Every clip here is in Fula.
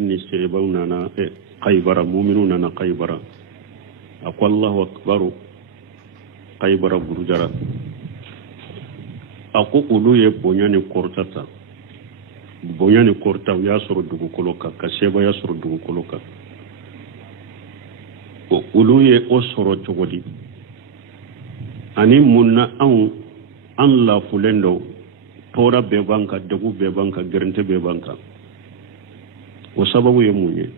ni sebaw nana qaybara mu'minu nana qaybara aqallahu akbaru qaybara burjara ako ulu ye bonyani kortata bonyani korta ya soro dugu koloka ka seba ya soro dugu koloka o ulu ye o soro jogodi ani munna an la fulendo tora be banka dugu be banka gerente be banka o sababu ye munye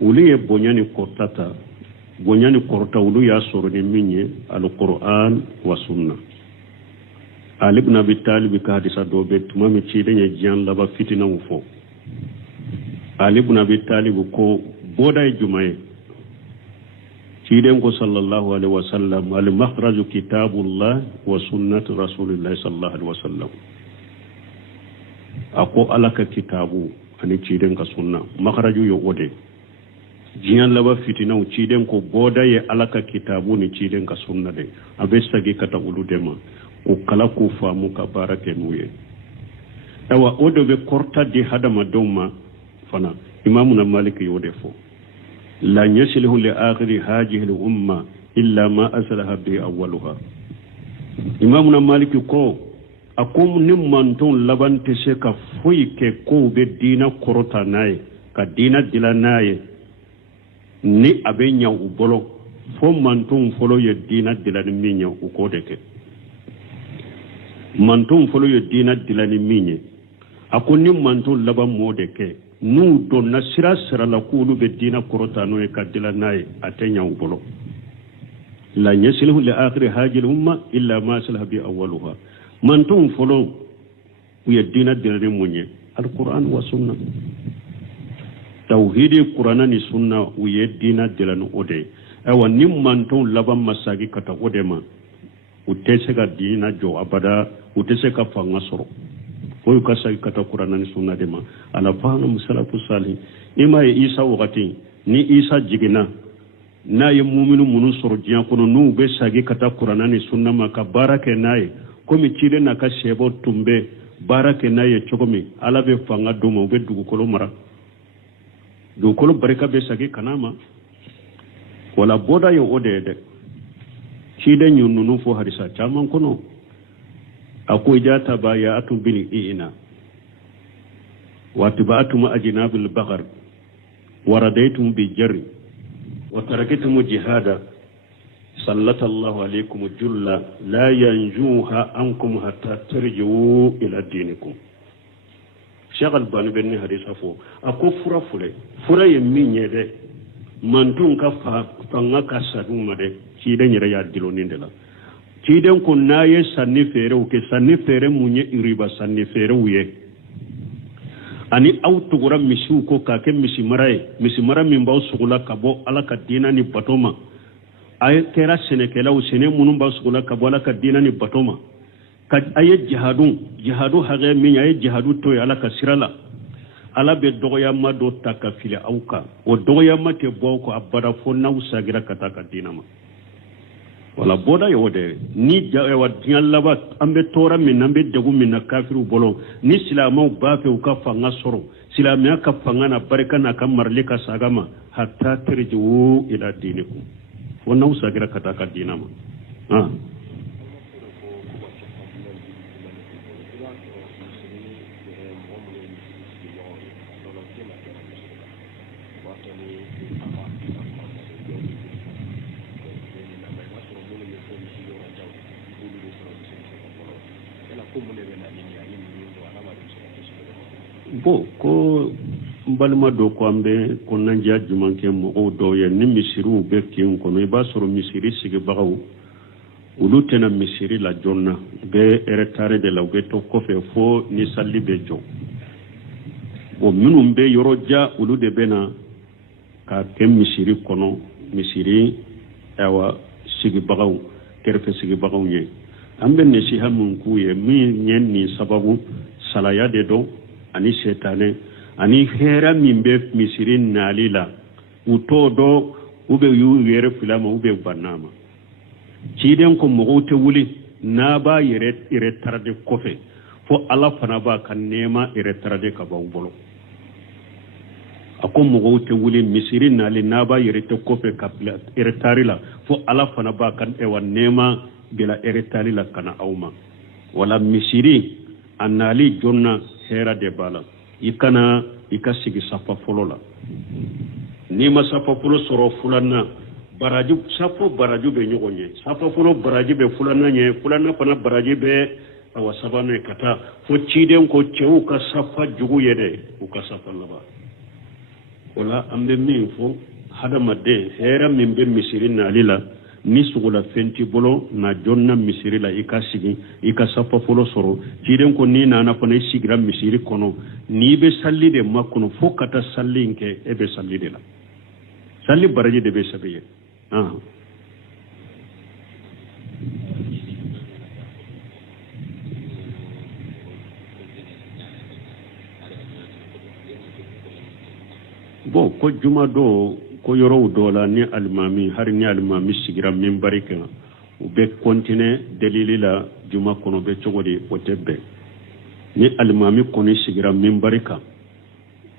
ulu ye bonyani kortata bonyani korta ulu ya soro ni minye alquran wa sunna Ali ibn Abi Talib ka hadisa do be tuma mi ci dañe jiyan laba fitina wu fo Ali ibn Abi Talib ko boday jumaye ci den ko sallallahu alaihi wasallam al makhraj kitabullah wa sunnat rasulillah sallallahu alaihi wasallam ako alaka kitabu ani ci den ka sunna makhraju yo ode jiyan laba fitina wu ci den ko boday alaka kitabu ni ci den ka sunna de abe sagi kata uludema ko kala ko faamu ka barake nuye awa odo be korta di hadama doma fana imamuna malik yode fo la yaslihu li akhiri hadhihi al umma illa ma aslaha bi awwaluha imamuna malik ko akum nimmanton labante se ka foyi ke ko be dina korota naye ka dina dila naye ni abe nyaw bolo fo manton folo ye dina dila ni minya u ko de ke manton folo yo dina dilani minye akoni manton laba mode ke nu do nasira sira la kulu be dina korota no e kadila nay atenya ubolo la yasilu li akhir hajil umma illa ma salaha bi awwaluha manton folo yo dina dilani munye alquran wa sunna tawhidi qur'ana ni sunna yo dina dilani ode awa nim manton laba masagi kata odema utese ka dina jo abada utese ka fanga soro o ka sai kata qur'ana ni sunna de ma ala fanga musalafu salih ima isa wakati ni isa jigina na ye mu'minu munu soro jiya kono nu be sagi kata qur'ana ni sunna ma ka barake naye komi cide na ka shebo tumbe barake naye chokomi ala be fanga do mo be dugu kolo mara dugu kolo baraka be sagi kanama wala boda yo odede cide nyununu fo hadisa chaman kono akwai jata ba ya atu bil ina wa tibatu ajnabil baghar wa radaytum bi jarri wa taraktum jihada sallallahu alaykum julla la yanjuha ankum hatta tarji'u ila dinikum Sheikh Albani benni hadisa fo ako fura ye minyede mantun ka fanga ka saduma de ciden yere ya diloni de la ciden ko naye sanni fere o ke sanni fere munye iriba sanni fere uye ani awtugura misu ko ka ke misi mara min baw sugula kabo ala ka dina ni batoma ay kera senekela o sene munun baw sugula kabo ala ka dina ni batoma ka ay jihadu hage min ay jihadu to ala ka sirala ala be dogoyamma do takafile awka o dogoyamma te boko abada fo nawsa gira kataka dinama wala boda yode ni jawa diallaba ambe tora min ambe dagu min kafiru bolo ni silama ba fe ka fanga soro silama ka fanga na barka na kan marlika sagama hatta tarjiu ila dinikum fo nawsa gira kataka dinama bo ko balma do ko ambe ko nanja jumanke mo o do ye ni misiru be kin ko no ba soro misiri sigi bagaw ulutena misiri la jonna be eretare de la to ko fe fo ni salli be jo o minum be yoroja ulude bena ka kem misiri kono misiri awa sigi bagaw kerfe sigi bagaw nye ambe ne si hamun kuye mi nyen ni sababu salaya de do ani setane ani hera mimbe misirin nalila utodo ube yu yere filama ube banama ciden ko mogote wuli na ba yere tarade kofe fo ala fana ba kan nema yere tarade ka ba bolo ako mogo te wuli misiri nali naba yerete kofe kapla eretari la fo ala fana ba kan ewa nema bila eretari la kana awma wala misiri anali jonna hera de bala ikana ikasigi safa folo la ni ma safa folo soro fulana baraju safo baraju be nyogonye safa folo baraju be fulana nye fulana fana baraju be awa sabane kata fo ciden ko cewu ka safa jugu yede u ka safa laba wala ambe min fo hadama de hera min be misiri nalila ni sugula fenti bolo na jonna misiri la ikasigi ikasafa folo soro ciden ko ni nana fana sigira misiri kono ni be salli de makono fo kata salli nke ebe salli de la salli baraji de be sabiye bo ko juma do ko yoro do la ni almami har ni almami sigira min barika be kontine dalili la juma kono be cogodi o tebbe ni almami kono sigira min barika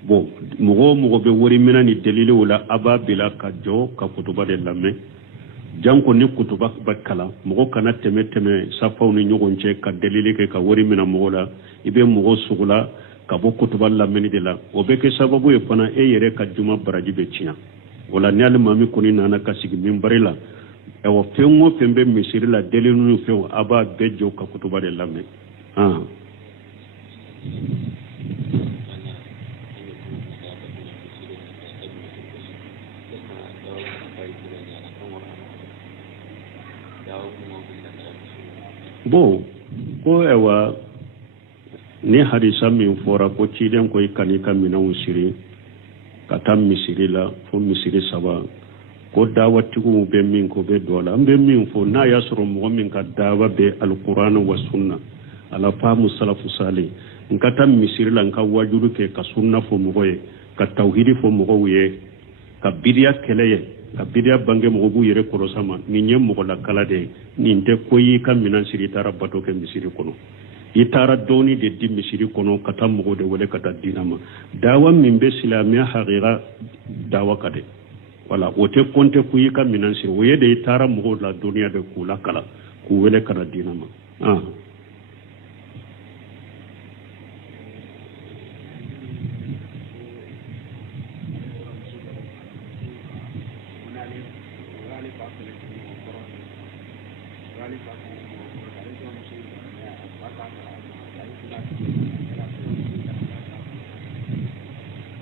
bo mugo be wori mina ni dalili wala ababila ka jo ka kutuba de lamme janko ni kutuba bakala mugo kana teme safaw ni nyogonce ka dalili ke ka wori mina mugo la ibe mugo sugula ka bo kutuba lamme de la o be ke sababu e fana e yere ka juma baraji be ciya wala ni almami koni nana ka sigi min barila e wo fengo fembe misiri la dalili nu few aba be jo ka kutuba de lamme bo ko ewa ni hadisa min fora ko ciden ko ikani kamina usiri kata misiri la fo misiri saba ko dawatigu be min ko be dola ambe min fo na yasro mo min ka dawa be alquran wa sunna ala famu salafu salih nkata misiri la nka wajuru ke ka sunna fo mo ye ka tauhidi fo mo ye ka bidiya keleye ka bidiya bange mo bu yere ko sama ni nyem mo la kala de ni nte koyi kam minan siri tara bato ke misiri kono itara doni de di misiri kono kata mo de wala kata dinama dawa min be silamiya haqiqa dawa kade wala wote konte kuyi kam minan siri wo yede itara mo la duniya de kula kala ku wala kata dinama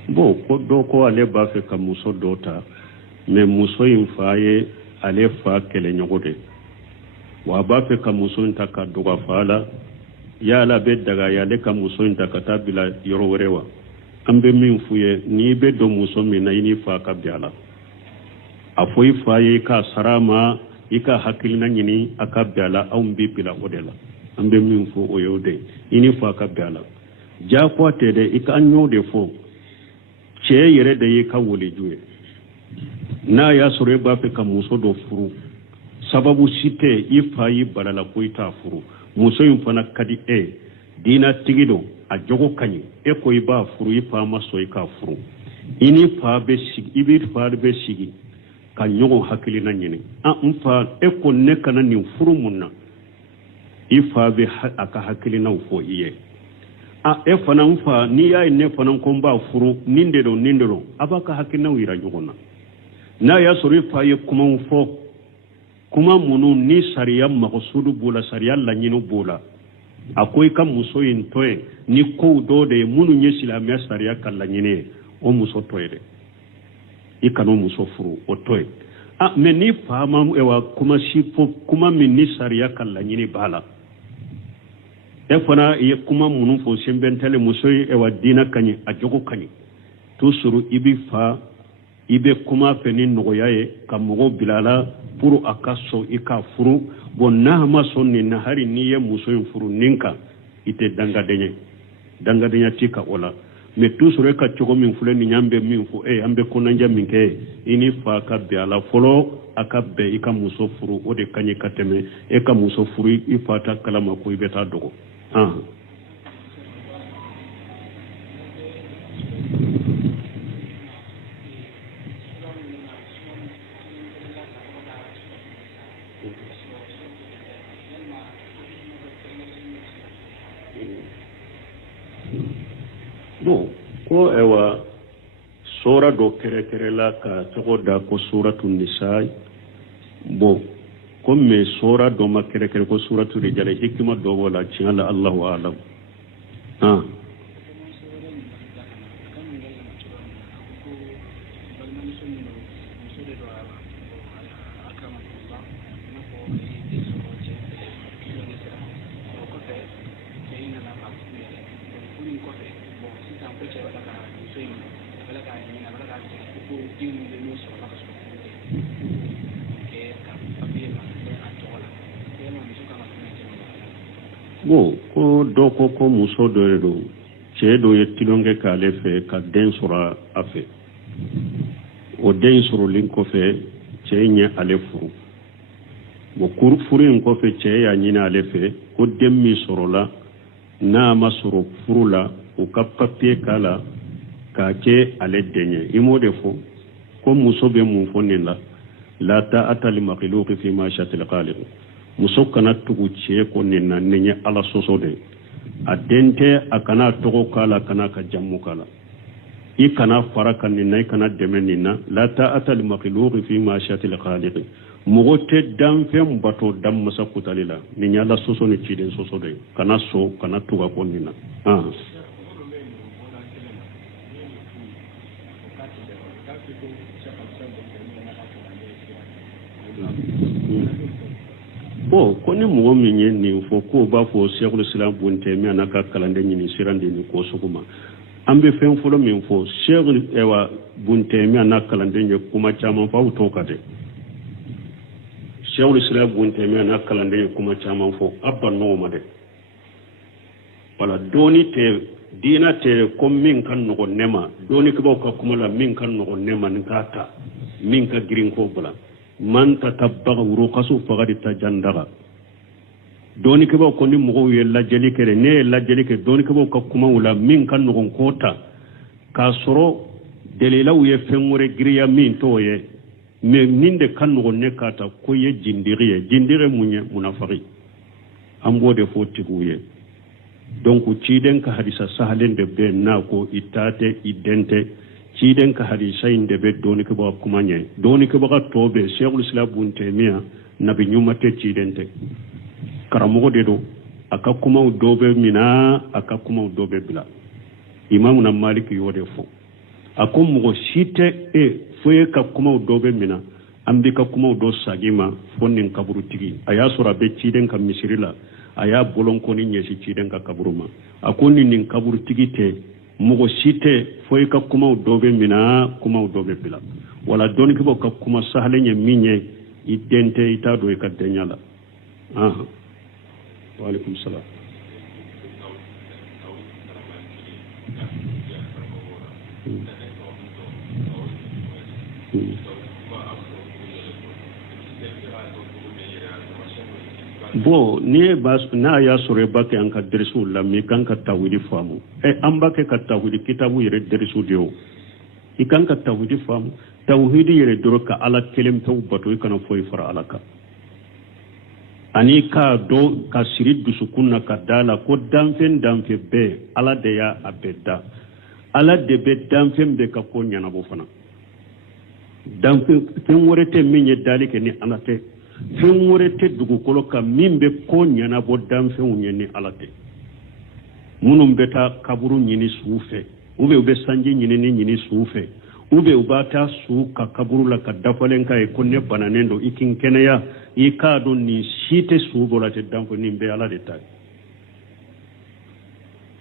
bo ko do ko ale ba fe ka muso dota me muso yin faye ale fa kele nyogode wa ba fe ka muso nta ka doga fala ya la be daga ya le ka muso nta ka tabila yoro werewa ambe min fuye ni be do muso min na yini fa ka biala afoy faye ka sarama ika hakilina nyini aka biala au mbi pila odela ambe min fu o yode ini fa ka biala ja ko tede ika anyode fo ce yere da yi ka wole juye na ya sore ba fe ka muso do furu sababu site ifa yi balala ko ita furu muso yin fana kadi dina tigido a jogo kanyi ko iba furu ifa maso ka furu ini fa be sigi ibi fa be sigi ka nyogo hakili na nyine mfa ko ne kana ni furu munna ifa be aka hakili na ufo iye fana mfa ni ya ne fana ko ba furu nindero abaka hakina wira jogona na ya sori fa ye kuma mfo kuma munu ni sariya maqsudu bula sariya la nyino bula akoy kam muso yin toye ni ko do de munu nye silamiya sariya kala nyine o muso toyede ikano muso furu o toye me ni fama ewa kuma sifo kuma min ni sariya kala nyine bala fana ye kuma munu fo sembentele muso ewa dina kanyi a jogo kanyi tusuru ibi fa ibe kuma feni nogoyaye ka mogo bilala puru akaso ika furu bon na ma sonni na hari niye muso furu ninka ite dangadenya tika ola me tusuru ka chogo min fule ni nyambe min fu ambe konanja minke ini fa ka biala folo akabe ika muso furu ode kanyi kateme ka muso furu ifata kalama ko ibeta dogo bon ko ewa sura do kere kere la ka togo da ko suratul nisa bon comme sura do ma kere kere ko suratul rijal hikma do wala ci Allah Allahu a'lam bon ko do ko muso do redo ce do ye tilonge ka le fe ka den sura afe o den suru lin ko fe ce nya ale furu bo kur furin ko fe ce ya nyina ale fe ko demmi sorola na ma soro furula o ka papier kala ka ke ale denye imode fo ko muso be mun fonila la ta atali makhluq fi ma shatil khaliq muso kana tugu ce ko ninna nenye ala soso de adente akana togo kala kana ka jammu kala i kana faraka ninna i kana deme ninna la ta atali makhluq fi ma shatil khaliq mogote damfem bato dam masa kutalila ni ala soso ni ciden soso de kana so kana tuga ko ninna bon koni mo mi ni fo ko ba fo Cheikhul Islam bunte mi anaka kalande ni sirande ni ko sukuma ambe fen folo min fo Cheikhul ewa bunte mi anaka kalande ni kuma chama fa to kade Cheikhul Islam bunte mi anaka kalande ni kuma chama fo abba no ma de wala doni te dina te ko min kan no nema doni ko ka kuma la min kan no nema ni kata min ka girin ko bala man tatabbaga wuruqasu faqad tajandara doni ke ba ko ni mo ye lajeli kere ne lajeli ke doni ke ba ko kuma wala min kan no kota ka soro delila ye fengure griya min to ye me ninde kan no ne kata ko ye jindire munye munafaqi ambo de foti guye donc ciden ka hadisa sahalen de be na ko itate idente ciden ka hadisa inde be doni ke ba kuma nye doni ke ba tobe Cheikhul Islam bunte miya nabi nyumate cidente karamogo de do aka kuma dobe mina aka kuma dobe bila imamu na Malik yode fo akom mo site foye ka kuma dobe mina ambi ka kuma do sagima fonnin kaburu tigi aya sura be ciden ka misirila aya bolon ko ni nyesi ciden ka kaburuma akoni nin kaburu tigi te mo site foye ka kuma dobe mina kuma dobe bila wala doni ke ka kuma sahle nye minye idente itado e ka denyala wa alaikum salam bo ni bas na ya sore bake an ka dersu la mi kan ka tawidi famu ambake ka tawidi kitabu yere dersu dio ikan ka tawidi famu tawhidi yere doroka ala kelem taw bato ikana foy fara alaka ani ka do ka siri dusukunna ka dala ko danfen be ala de ya abeda ala de be danfen be ka ko nyana bo fana danfen fen worete minye dali ke ni anate fen worete dugu kolo ka mimbe ko nyana bo danfen unyeni alate munum beta kaburu nyini sufe ube sanje nyini sufe ube ubata su ka kaburu la ka dafalen ka e konne bananendo ikin keneya ikado ni shite su bolate danfo nimbe ala de tay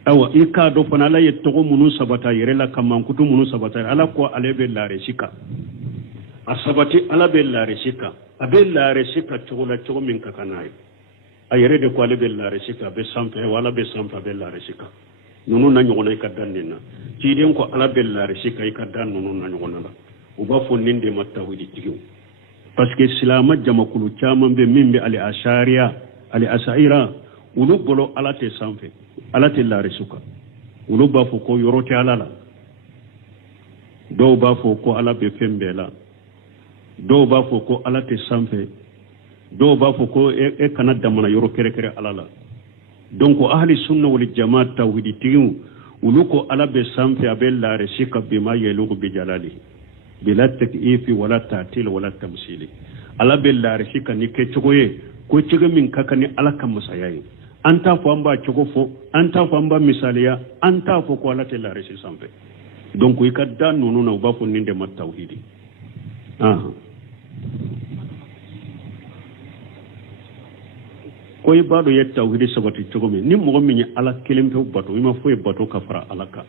awa ikado fana la yetto munu sabata yere la kamankutu munu sabata ala ko alebe la reshika asabati ala be la reshika abe la reshika tola min kakanai ayere de ko alebe la reshika be sampe wala be sampa be la reshika nunu na nyogona ikadannina ciden ko ala be la reshika ikadan nunu na nyogona la uba fo ninde matawidi tigiw parce que silama jamakulu chaman be mimbe ali ashariya ali asaira ulu bolo ala te sampe ala te la reshika ulu ba fo ko yorote ala la do ba fo ko ala be fembela do ba fo ko ala te sampe do ba fo ko e kana damana yoro kere kere ala la donc ahli sunna wal jamaa tawhidi tigiw uluko ala be sanfe abe lare shika bima yelugo bi jalali bila takifi wala tatil wala tamsili ala be lare shika ni ke chogoye ko ciga min kaka ni ala kan masayayi anta fo amba chogo fo anta fo amba misaliya anta fo ko ala te lare shi sanfe donc ikadda nunu na ba fo ninde mat tawhidi koy baɗo yet tawhidi sabati cogomi ni mogo min ala kelen few bato ima foye bato ka fara ala ka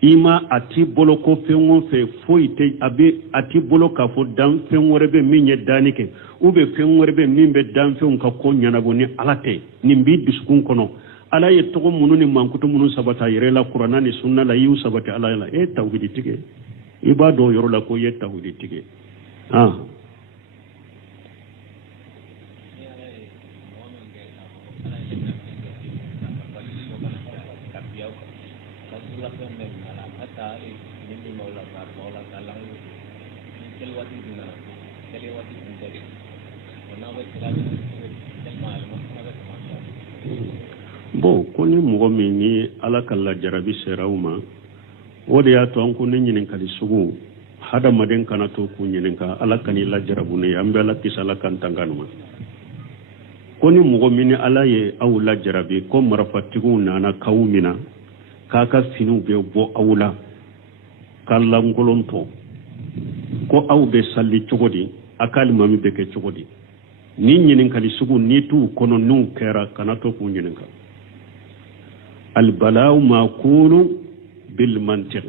ima ati bolo ko feŋo fe foyi te abe ati bolo ka fo dan feŋ wore be min ye dani ke ube feŋ wore be min be dan feŋ ka ko ɲanabo ni ala te nin bi dusukun kono ala ye togo munu ni mankuto munu sabata yere la qur'ana ni sunna la yiw sabati ala la e tawhidi tige i b'a dɔn yɔrɔ la ko ye tawhidi tige bon ko ni mɔgɔ min ni ala ka lajarabi sera u ma o de y'a to an ko ne ɲininkali sugu hadamaden kana to k'u ɲininka ala ka ni lajarabu ne an bɛ ala kisi ala kan tanganu ma ko ni mɔgɔ min ni ala ye aw lajarabi ko marifatigiw nana k'aw mina k'a ka finiw bɛ bɔ aw la k'a lankolon to ko aw bɛ sali cogo di a ka alimami bɛ kɛ cogo di ni ɲininkali sugu ni t'u kɔnɔ n'u kɛra kana to k'u ɲininka albalaw maqulu bil mantiq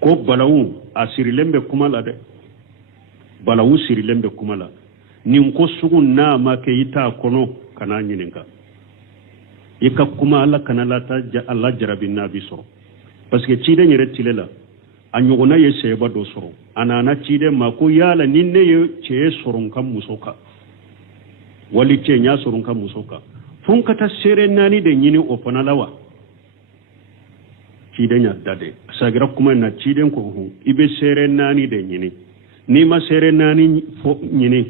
ko balawu asirilen bɛ kuma la dɛ balawu sirilen bɛ kuma la nin ko sugu n'a ma kɛ i t'a kɔnɔ kana ɲininka i ka kuma ala kana ala jarabi n'a bi sɔrɔ parce que ciden yɛrɛ tile la a ɲɔgɔnna ye sɛba dɔ sɔrɔ a nana ciden ma ko yala ni ne ye cɛ sɔrɔ n ka muso kan wali cɛ n y'a sɔrɔ n ka muso kan fo n ka taa seere naani de ɲini o fana la wa ciden y'a da de sagira kuma in na ciden ko hun i bɛ seere naani de ɲini n'i ma seere naani ɲini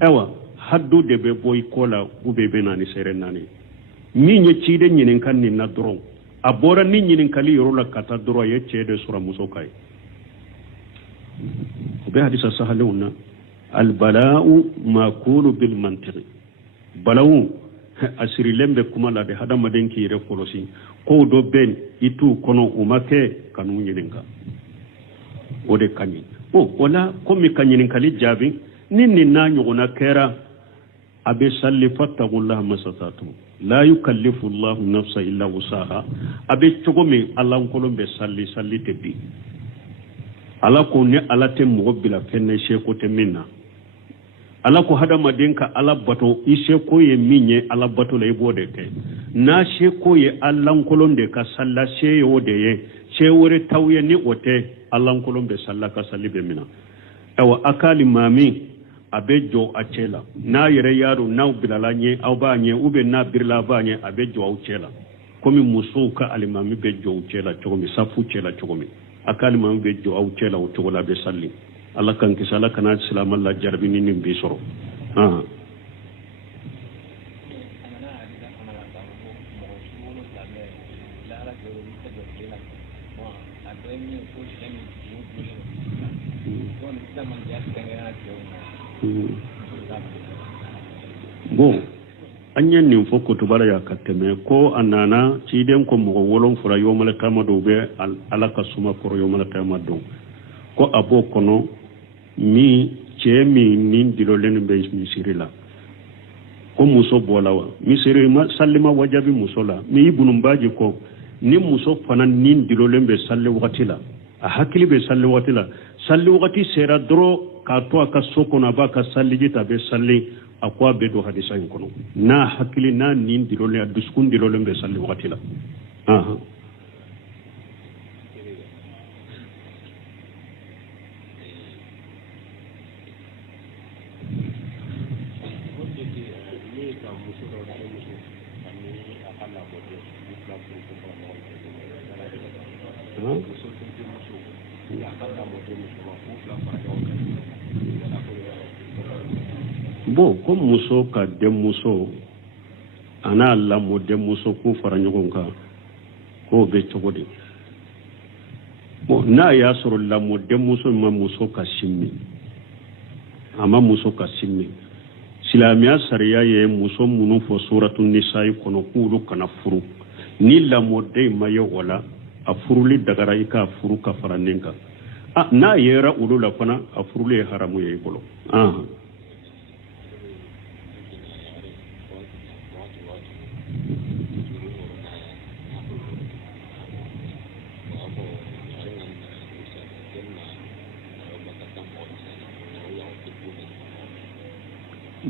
awa haddu de bɛ bɔ i kɔ la u bɛ bɛ na ni seere naani min ye ciden ɲininka nin na dɔrɔn a bɔra ni ɲininkali yɔrɔ la ka taa dɔrɔn a ye cɛ de sɔrɔ muso ka ye o bɛ hadisa sahalenw na albala'u maqulu bil mantiqi balawu a sirilen bɛ kuma la de hadamaden k'i yɛrɛ kɔlɔsi kow dɔ bɛ i t'u kɔnɔ u ma kɛ kan'u ɲininka o de ka ɲi o la komi ka ɲininkali jaabi ni nin n'a ɲɔgɔnna kɛra a bɛ salli fattaqullaha masata'tum la yukallifu Allahu nafsa illa wusaha a bɛ cogo min alankolon bɛ salli tɛ bi ala ko ni ala tɛ mɔgɔ bila fɛn na seko tɛ min na ala ko hadamaden ka ala bato i seko ye min ye ala bato la i b'o de kɛ n'a seko ye alankolon de ka salla se ye o de ye se wɛrɛ t'aw ye ni o tɛ alankolon bɛ salla ka salli bɛ min na awa a ka limami a bɛ jɔ a cɛ la n'a yɛrɛ y'a dɔn n'aw bilala ɲɛ aw b'a ɲɛ ou bien n'a birila a b'a ɲɛ a bɛ jɔ aw cɛ la komi musow ka alimami bɛ jɔ u cɛ la cogo min safu cɛ la cogo min a ka alimami bɛ jɔ aw cɛ la o cogo la a bɛ salli ala kan kisi ala kana silama la jarabi ni nin bi sɔrɔ bon an ye nin fɔ kotubara ya ka tɛmɛ ko a nana ciden ko mɔgɔ 7 yomala kama dɔw bɛ ala ka suma kɔrɔ yomala kama dɔn ko a b'o kɔnɔ min cɛ min ni dilolen bɛ misiri la ko muso bɔla wa misiri salli ma wajabi muso la mi ibnu baji ko ni muso fana ni dilolen bɛ salli wagati la a hakili bɛ salli wagati la salli wagati sera dɔrɔn k'a to a ka so kɔnɔ a b'a ka salliji ta a bɛ salli a ko a bɛ don hadisa in kɔnɔ n'a hakili n'a ni dilolen a dusukun dilolen bɛ salli wagati la bon ko muso ka denmuso a n'a lamɔ denmuso k'u fara ɲɔgɔn kan ko be cogodi bon na ya soro la mo de muso ma muso ka simmi ama muso ka simmi silamiya sariya ye muso munu fo suratul nisa kono kulu kana furu ni la mo de maye wala a furuli dagara ika furu ka faranenka na yera ulu la fana a furuli haramu ye bolo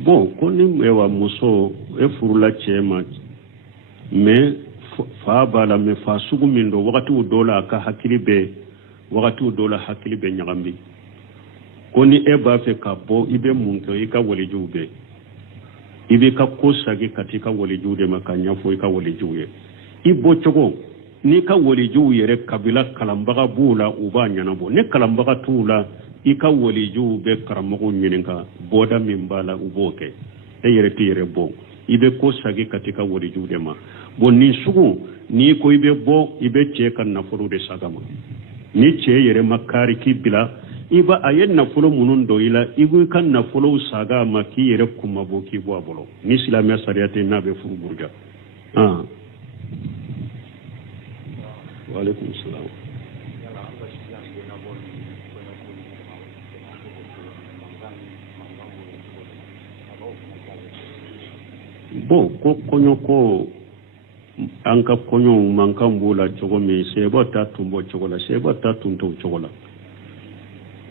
bon koni mewa muso e furula chema me fa bala me fa sugu mindo wakati udola ka hakili be wakati udola hakili be nyagambi koni e ba fe ka bo ibe munko ika waliju be ibe ka kosagi katika waliju de makanya fo ika waliju ye ibo chogo ni ka waliju yere kabila kalambaga bula uba nyanabo ne kalambaga tula ika waliju be karamogo nyininka boda mimbala uboke e yere tire bo ibe ko sagi katika waliju de ma bon ni sugu ni ko ibe bo ibe che kan nafuru de sagama ni che yere makari kibila iba ayen nafulu munun do ila ibu kan nafulu saga ma ki yere kuma bo ki bo abolo ni islamia sariyate na be furu burja wa alaikum salam bo ko konyo ko anka konyo mankambula chogo mi sebo tatumbo chogola sebo tatunto chogola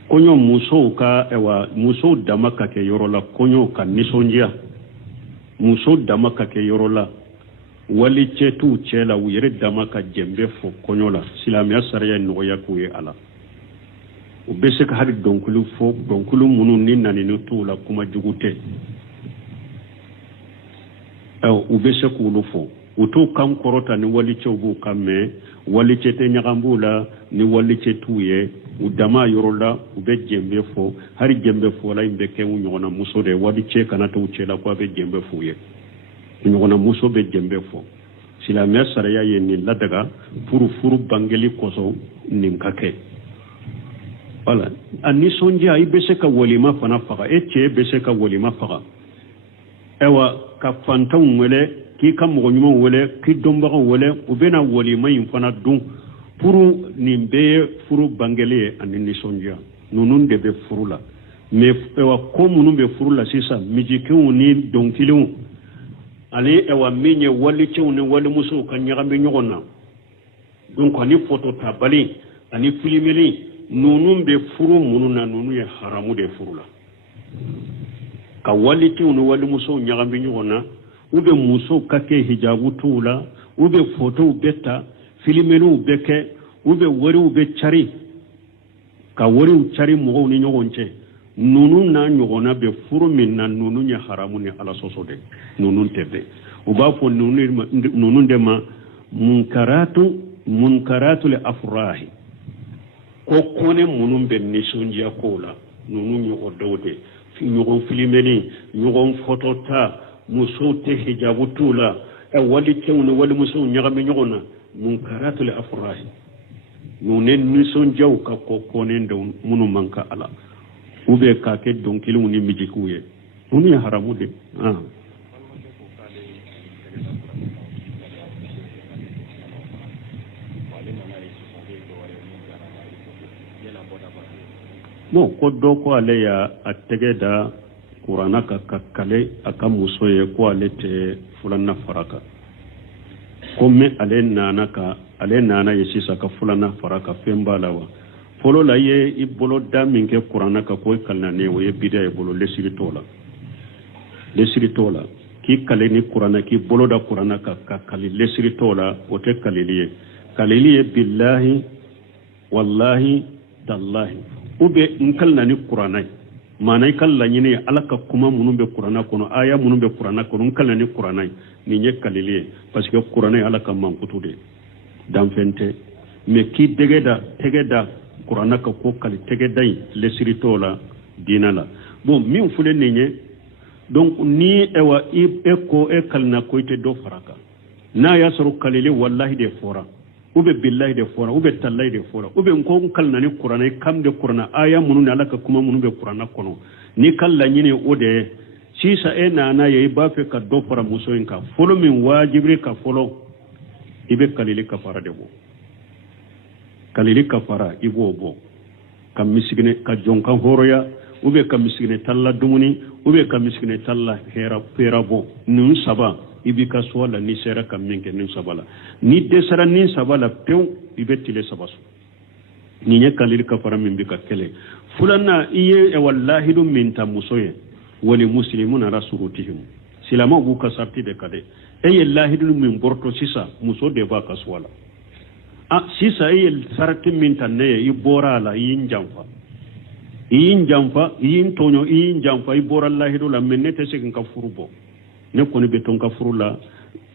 konyo muso ka ewa muso damaka ke yorola konyo ka nisonjia muso damaka ke yorola wali chetu chela uyere damaka jembe fo konyo la silamiya sariya noya kuye ala ubese ka hadi donkulu munu ni nani nutula kuma jugute ubese kulu fo uto kan korota ni wali chobu kame wali chete nyagambula ni wali chetuye udama yorola ube jembe fo hari jembe fo la imbeke unyona muso de wali che kanata uchela kwa be jembe fo ye unyona muso be jembe fo sila mesara ya ye ni ladaga furu bangeli koso ninkake wala anisonja ay bese ka walima fana faga eche bese ka walima faga ewa ka fanta wele ki ka mogo nyuma wele ki dombaga wele ubena walima infana dun furu nimbe furu bangeli anisonja nunun de be furu la me ewa ko munun be furu la sisa mijikiu ni donkiliu ale ewa minye wali chewne wali muso kan nyagambe nyogona donc ani photo tabali ani filmeli nunun be furu mununa nunu ya haramu de furu la ka wali chewne wali muso nyagambe nyogona ube muso kake hijabu tula ube photo beta filmelu beke ube wari ube chari ka wari chari mo ni nyogonche nunu na nyogona be furu minna nunu nya haramu ni ala sosode nunu tebe ubafo nunu ndema munkaratu li afrahi ko kone munun be nisonjia kola nunu nyogo dawde nyogo filimeli nyogo photota muso te hijabu tula e wali tewne wali muso nyagame nyogona munkaratu li afrahi nune nisonjia ka ko kone ndo munu manka ala ube ka ke donkilu ni mijikuye uni haramu de mo ko do ko ale ya ategeda qur'ana ka kale aka muso ye ko ale te fulanna faraka ko me ale nana yesisa ka fulanna faraka fembalawa folo la ye ibolo damin ke qur'ana ka ko kalna ne wo ye bidaya bolo lesiri tola ki kale ni qur'ana ki bolo da qur'ana ka kale lesiri tola o te kaliliye billahi wallahi tallahi ube nkalna ni qur'ana manay kala nyine alaka kuma munun be qur'ana kono aya munun be qur'ana kono nkalna ni qur'ana ni nye kaliliye parce que qur'ana alaka mankutude dan fente me ki tegeda qur'ana ka ko kali tegedai lesiri tola dinala bon min fule nenye donc ni ewa eko kalna ko ite do faraka na yasaru kalili wallahi de fora ube billahi de fora ube tallahi de fora ube nko kalna ni qur'ana kam de qur'ana aya munu na alaka kuma munu be qur'ana kono ni kala nyine ode sisa na yayi ba fe ka do fara muso inka folo min wajibi ka folo ibe kalili kafara de bo kalili kafara ibo bo kam misigine ka jonkan horoya ube kam misigine talla dumuni ube kam misigine talla hera pera bo nun saba ibi ka swala ni sera kam minke nin sabala ni desara nin sabala pew ibe tile sabasu ni nya kalili kafara min bika kele fulana iye wallahi dum min tamusoye wali muslimuna rasulutihim silama bu ka sarti de kade lahi dum min borto sisa muso de ba ka swala sisa sarti min tanne yi borala yin jamfa yin tonyo yin jamfa yi borallahi do la mennete sekin ka furubo ne koni be ton ka furula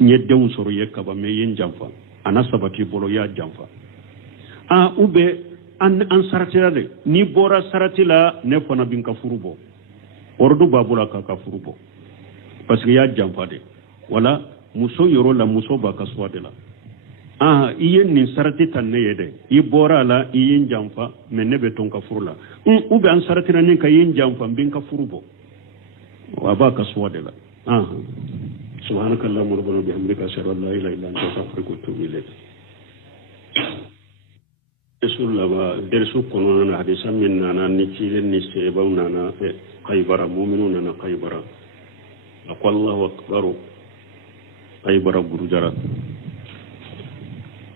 nyedde un soro yekka ba me yin jamfa ana sabati bolo ya jamfa ube an saratira de ni bora saratila ne fona bin ka furubo ordu babula ka furubo parce que ya jamfa de wala muso yoro la muso ba ka swade la iyen ni sarati tanne yede i bora la iyin jamfa me ne be ton ka furula ube an saratira ni ka yin jamfa bin ka furubo wa ba ka swade la سبحانك اللهم ربنا وبحمدك أشهد أن لا إله إلا أنت أستغفرك وأتوب إليك. رسول الله درسوا كنا حديثا منا نيجي نسيبونا خيبر مؤمنون خيبر أقول الله أكبر خيبر برجرا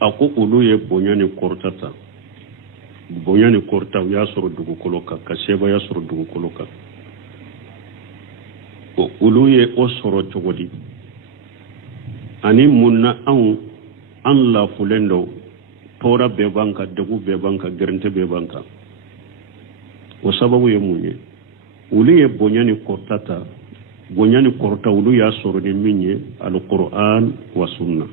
أقول له بنياني كورتاتا بنياني كورتا ياسر دغوكولوكا كسيبا ياسر دغوكولوكا ulu ye o soro cogodi ani munna an la fulendo tora be banka degu be banka gerente be banka o sababu ye munye ulu ye bonyani korta ulu ya soro ni minye alquran wa sunna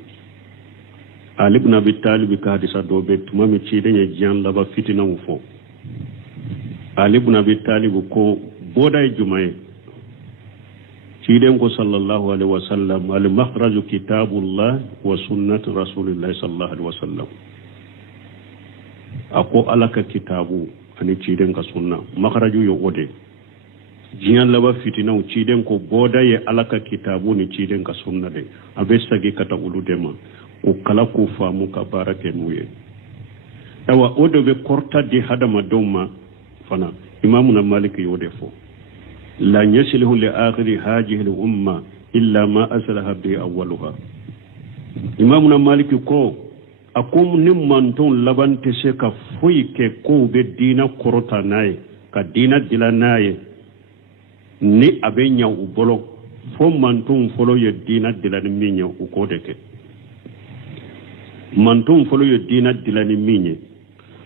ali ibn abi talib ka hadisa do be tuma mi ci denye jian laba fitina wu fo ali ibn abi talib ko boday jumaye Ciden ko sallallahu alaihi wasallam al makhraju kitabullah wa sunnat rasulillah sallallahu alaihi wasallam ako alaka kitabu ani ciden ka sunna makhraju yo ode jiyan laba fitina ciden ko boda ye alaka kitabu ni ciden ka sunna de abe sagi kata uludema ko kala ko famu ka barake nuye awa odo be korta di hadama doma fana imamuna maliki yo defo لا يصله لآخر هذه الأمة إلا ما أصلها به أولها إمامنا مالك كو أقوم نمانتون لبان تسيكا فويك كو بدينا كروتا ناي كدينا دلا ناي ni abenya ubolo fo mantum folo ye dina dila ni minye ukodeke mantum folo ye dina dila ni minye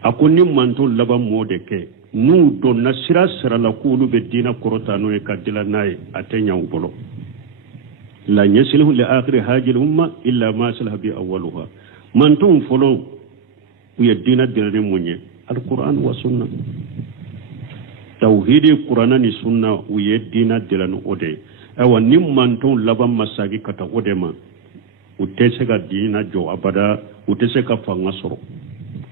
akoni mantum laba modeke nu do nasira sira la kulu be dina korota no e kadila nay atenya ubolo la yasilu li akhir hajil umma illa ma salaha bi awwaluha mantum folo ye dina dila ni munye alquran wa sunna tawhidi qur'ana ni sunna uye dina dila no ode awa nim mantum laba masagi kata odema utese ga dina jo abada utese ka fanga soro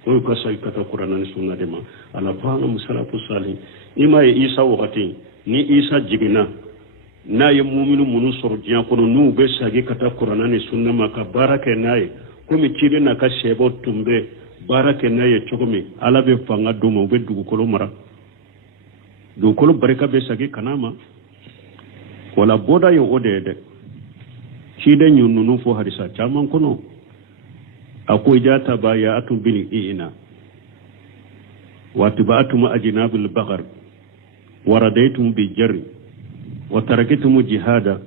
ko ka sai kata qur'ana ni sunna dema ala fanga musallatu salih ima isa wakati ni isa jigina na ye mu'minu munu soro jiya ko no be sagi kata qur'ana ni sunna maka baraka nayi ko mi cire na ka shebo tumbe baraka nayi chokomi ala be fanga duma be dugu kolo mara do kolo baraka be sagi kanama wala boda yo odede cide nyunnu fo hadisa chaman kono akwai jata ba ya atun bil ina wa tibaatum ajnabil baghar waradaytum bi jarri wa tarakitum jihada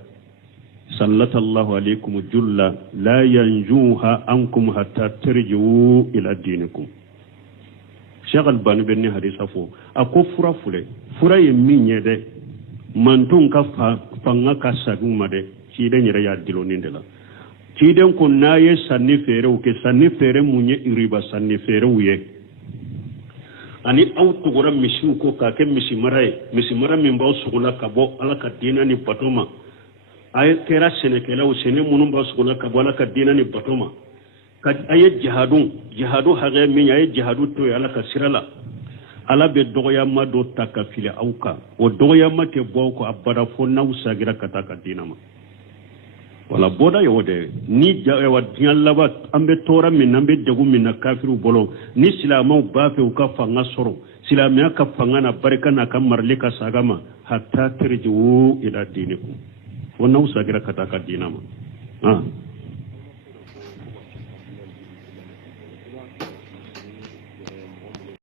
sallallahu alaykum julla la yanjuha ankum hatta tarji'u ila dinikum shagal banu benni hadisa fo ako fura fura ye minyede mantun ka fanga ka saguma de cide nyere ya diloninde la ciden ko naye sanni fere o ke sanni fere munye iriba sanni fere uye ani auto gora misi ko ka ke misi mara min baw sugula ka bo ala ka dina ni batoma ay kera senekela o sene munum baw sugula ka bo ala ka dina ni batoma kad aye jihadu hage min aye jihadu to ala ka sirala ala be dogoyama do takafile auka o dogoyama te boko abara fo nausa gira kataka dinama wala boda yode ni jawa diallaba ambe tora min ambe degu min kafiru bolo ni silama ba fe ka fanga soro silama ka fanga na barka na kan marlika sagama hatta tirju ila dinikum wa nausa gira kataka dinama